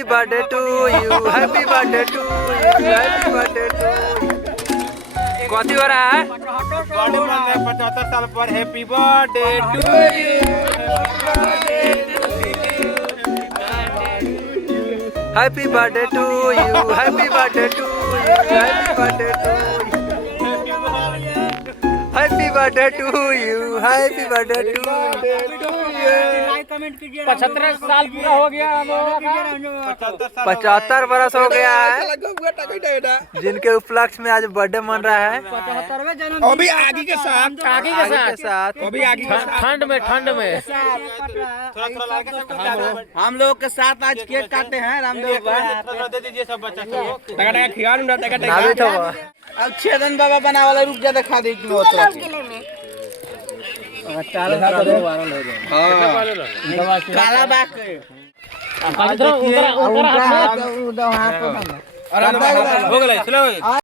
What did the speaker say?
Happy birthday to you, happy birthday to you, happy birthday to you. कथी हो रहा है? 75 साल पर happy birthday to you, happy birthday to you, happy birthday to you, happy birthday to you, happy birthday to you, happy birthday to you. 75 साल पूरा हो गया हम लोगों का। 75 बरस हो गया है जिनके उपलक्ष्य में आज बर्थडे मन रहा है। अभी आगे के साथ अभी आगे के साथ ठंड में हम लोग के साथ आज केक काटे हैं रामदेव थोड़ा दे दीजिए सब बच्चा को टका खिया लूं टका नाभी तो अब छेदन बाबा बना वाला रुक जा दिखा दे क्यों होता है। काला बाक उनका हो गया चलो।